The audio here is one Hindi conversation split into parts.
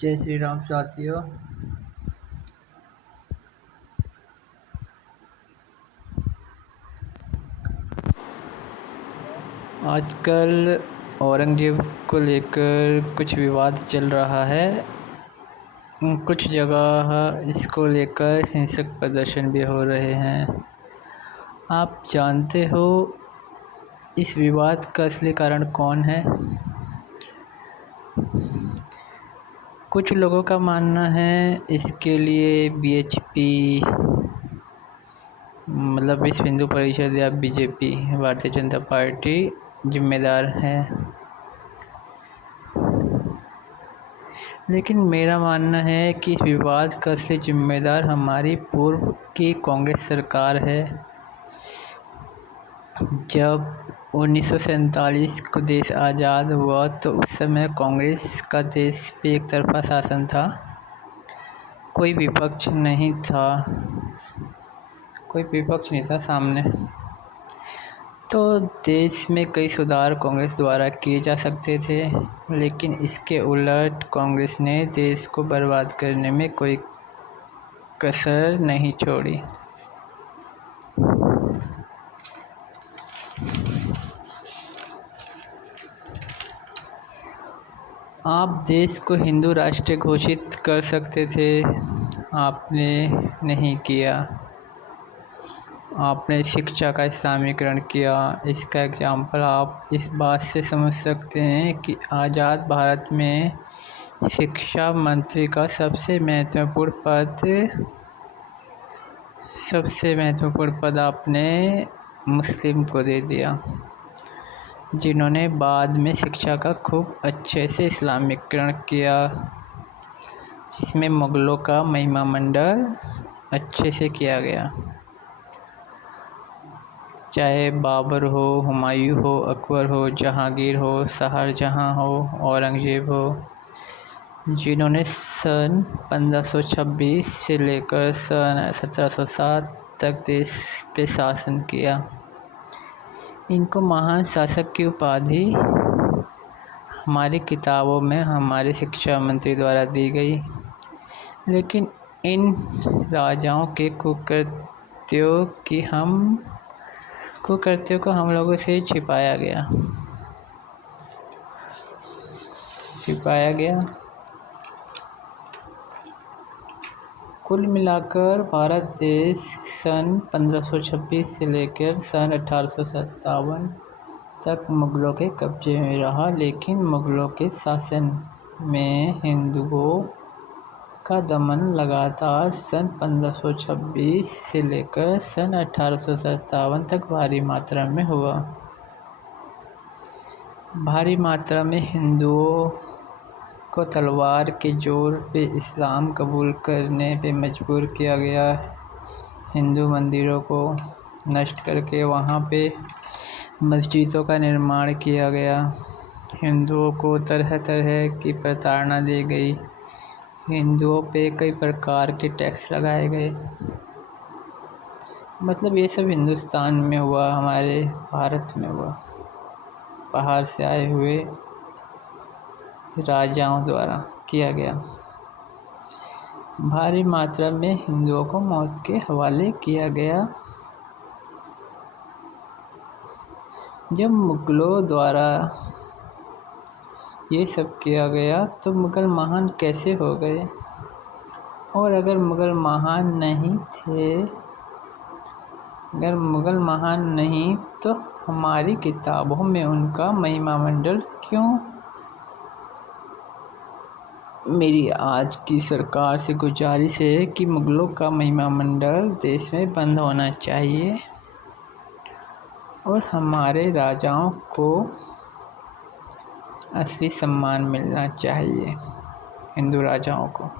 जय श्री राम साथियों। आजकल औरंगजेब को लेकर कुछ विवाद चल रहा है। कुछ जगह इसको लेकर हिंसक प्रदर्शन भी हो रहे हैं। आप जानते हो इस विवाद का असली कारण कौन है? कुछ लोगों का मानना है इसके लिए बीएचपी मतलब विश्व हिंदू परिषद या बीजेपी भारतीय जनता पार्टी जिम्मेदार है, लेकिन मेरा मानना है कि इस विवाद का असली जिम्मेदार हमारी पूर्व की कांग्रेस सरकार है। जब 1947 को देश आज़ाद हुआ तो उस समय कांग्रेस का देश पे एक तरफा शासन था, कोई विपक्ष नहीं था सामने। तो देश में कई सुधार कांग्रेस द्वारा किए जा सकते थे, लेकिन इसके उलट कांग्रेस ने देश को बर्बाद करने में कोई कसर नहीं छोड़ी। आप देश को हिंदू राष्ट्र घोषित कर सकते थे, आपने नहीं किया। आपने शिक्षा का इस्लामीकरण किया। इसका एग्जाम्पल आप इस बात से समझ सकते हैं कि आज़ाद भारत में शिक्षा मंत्री का सबसे महत्वपूर्ण पद आपने मुस्लिम को दे दिया, जिन्होंने बाद में शिक्षा का खूब अच्छे से इस्लामीकरण किया, जिसमें मुग़लों का महिमा मंडल अच्छे से किया गया। चाहे बाबर हो, हुमायूं हो, अकबर हो, जहांगीर हो, शाहजहां हो, औरंगजेब हो, जिन्होंने सन 1526 से लेकर सन 1707 तक देश पे शासन किया, इनको महान शासक की उपाधि हमारी किताबों में हमारे शिक्षा मंत्री द्वारा दी गई। लेकिन इन राजाओं के कुकृत्यों को हम लोगों से छिपाया गया। कुल मिलाकर भारत देश सन 1526 से लेकर सन 1857 तक मुग़लों के कब्जे में रहा, लेकिन मुग़लों के शासन में हिंदुओं का दमन लगातार सन 1526 से लेकर सन 1857 तक भारी मात्रा में हुआ। भारी मात्रा में हिंदुओं को तलवार के जोर पे इस्लाम कबूल करने पे मजबूर किया गया। हिंदू मंदिरों को नष्ट करके वहाँ पे मस्जिदों का निर्माण किया गया। हिंदुओं को तरह तरह की प्रताड़ना दी गई। हिंदुओं पे कई प्रकार के टैक्स लगाए गए। मतलब ये सब हिंदुस्तान में हुआ, हमारे भारत में हुआ, बाहर से आए हुए राजाओं द्वारा किया गया। भारी मात्रा में हिंदुओं को मौत के हवाले किया गया। जब मुग़लों द्वारा ये सब किया गया तो मुग़ल महान कैसे हो गए? और अगर मुग़ल महान नहीं तो हमारी किताबों में उनका महिमा मंडल क्यों? मेरी आज की सरकार से गुजारिश है कि मुग़लों का महिमा मंडल देश में बंद होना चाहिए और हमारे राजाओं को असली सम्मान मिलना चाहिए, हिंदू राजाओं को।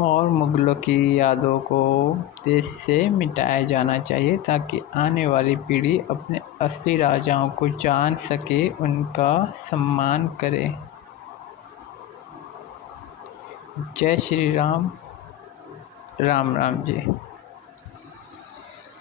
और मुग़लों की यादों को देश से मिटाया जाना चाहिए ताकि आने वाली पीढ़ी अपने असली राजाओं को जान सके, उनका सम्मान करे। जय श्री राम। राम राम जी।